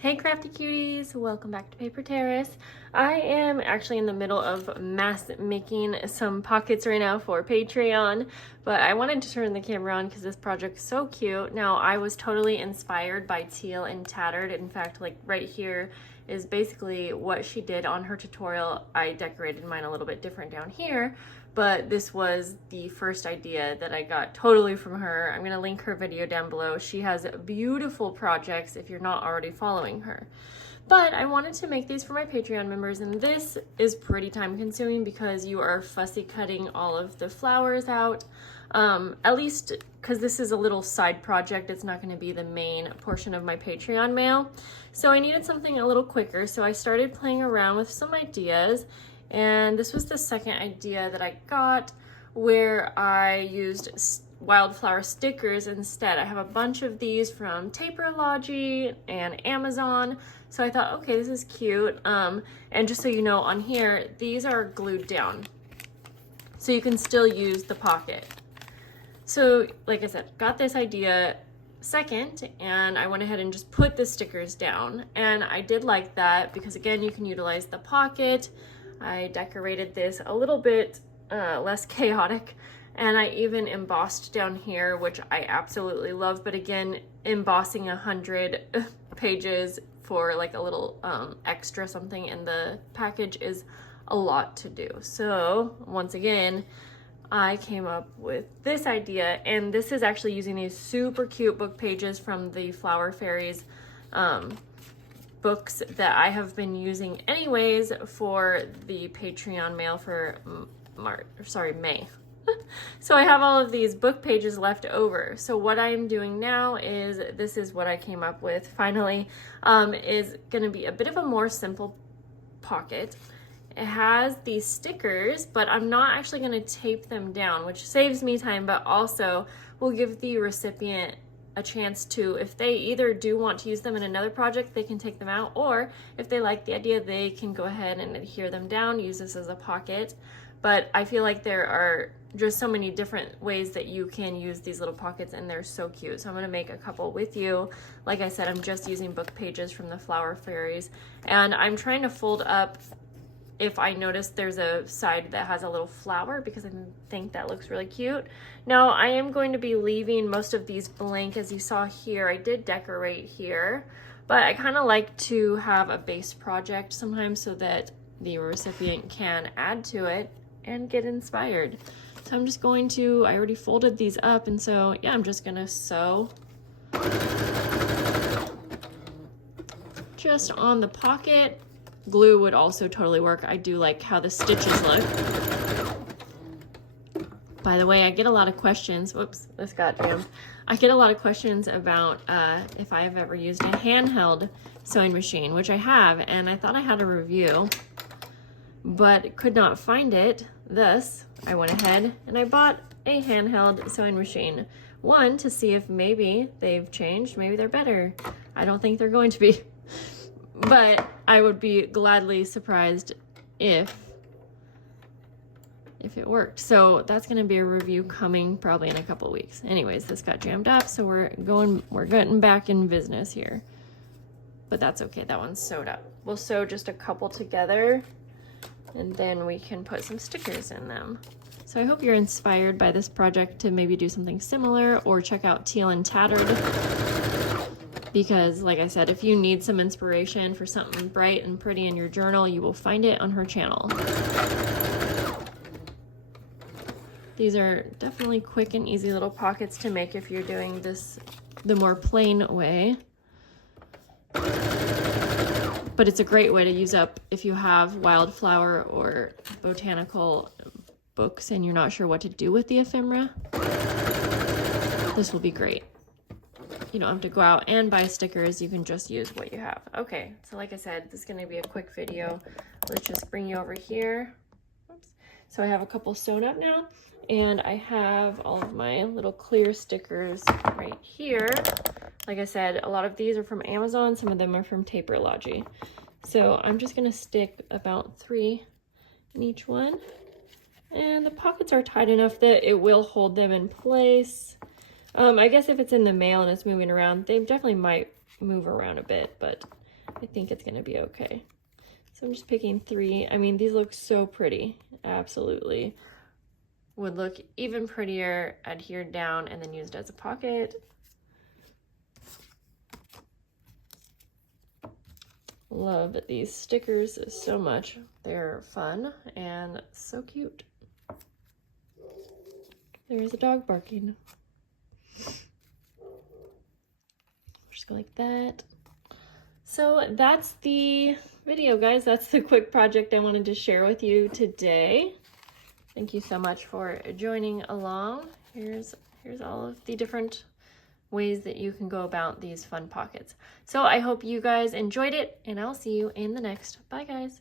Hey crafty cuties, welcome back to Paper Terrace. I am actually in the middle of mass making some pockets right now for Patreon, but I wanted to turn the camera on because this project is so cute. Now, I was totally inspired by Teal and Tattered. In fact, like right here is basically what she did on her tutorial. I decorated mine a little bit different down here, but this was the first idea that I got totally from her. I'm gonna link her video down below. She has beautiful projects if you're not already following her. But I wanted to make these for my Patreon members, and this is pretty time consuming because you are fussy cutting all of the flowers out. At least because this is a little side project, it's not going to be the main portion of my Patreon mail. So I needed something a little quicker, so I started playing around with some ideas. And this was the second idea that I got, where I used wildflower stickers instead. I have a bunch of these from Taperology and Amazon. So I thought, okay, this is cute. And just so you know, on here, these are glued down. So you can still use the pocket. So like I said, got this idea second, and I went ahead and just put the stickers down. And I did like that because again, you can utilize the pocket. I decorated this a little bit less chaotic, and I even embossed down here, which I absolutely love. But again, embossing 100 pages for like a little extra something in the package is a lot to do. So once again, I came up with this idea, and this is actually using these super cute book pages from the Flower Fairies books that I have been using anyways for the Patreon mail for May. So I have all of these book pages left over. So what I'm doing now is, this is what I came up with finally, is going to be a bit of a more simple pocket. It has these stickers, but I'm not actually going to tape them down, which saves me time, but also will give the recipient a chance to, if they either do want to use them in another project, they can take them out, or if they like the idea, they can go ahead and adhere them down, use this as a pocket. But I feel like there are just so many different ways that you can use these little pockets, and they're so cute. So I'm going to make a couple with you. Like I said, I'm just using book pages from the Flower Fairies, and I'm trying to fold up if I notice there's a side that has a little flower, because I think that looks really cute. Now I am going to be leaving most of these blank. As you saw here, I did decorate here, but I kind of like to have a base project sometimes so that the recipient can add to it and get inspired. So I'm just going to, I already folded these up, and so yeah, I'm just gonna sew just on the pocket. Glue would also totally work. I do like how the stitches look. By the way, I get a lot of questions. Whoops, this got jammed. I get a lot of questions about if I have ever used a handheld sewing machine, which I have, and I thought I had a review, but could not find it. Thus, I went ahead and I bought a handheld sewing machine. One, to see if maybe they've changed, maybe they're better. I don't think they're going to be. But I would be gladly surprised if it worked. So that's going to be a review coming probably in a couple weeks. Anyways, this got jammed up, so we're getting back in business here. But that's okay, that one's sewed up. We'll sew just a couple together, and then we can put some stickers in them. So I hope you're inspired by this project to maybe do something similar, or check out Teal and Tattered. Because like I said, if you need some inspiration for something bright and pretty in your journal, you will find it on her channel. These are definitely quick and easy little pockets to make if you're doing this the more plain way. But it's a great way to use up if you have wildflower or botanical books and you're not sure what to do with the ephemera. This will be great. You don't have to go out and buy stickers. You can just use what you have. Okay, so like I said, this is going to be a quick video. Let's just bring you over here. Oops. So I have a couple sewn up now, and I have all of my little clear stickers right here. Like I said, a lot of these are from Amazon. Some of them are from Taperology. So I'm just going to stick about 3 in each one. And the pockets are tight enough that it will hold them in place. I guess if it's in the mail and it's moving around, they definitely might move around a bit, but I think it's gonna be okay. So I'm just picking 3. I mean, these look so pretty, absolutely. Would look even prettier adhered down and then used as a pocket. Love these stickers so much. They're fun and so cute. There's a dog barking. Just go like that. So that's the video, guys. That's the quick project I wanted to share with you today. Thank you so much for joining along. Here's all of the different ways that you can go about these fun pockets. So I hope you guys enjoyed it, and I'll see you in the next. Bye, guys.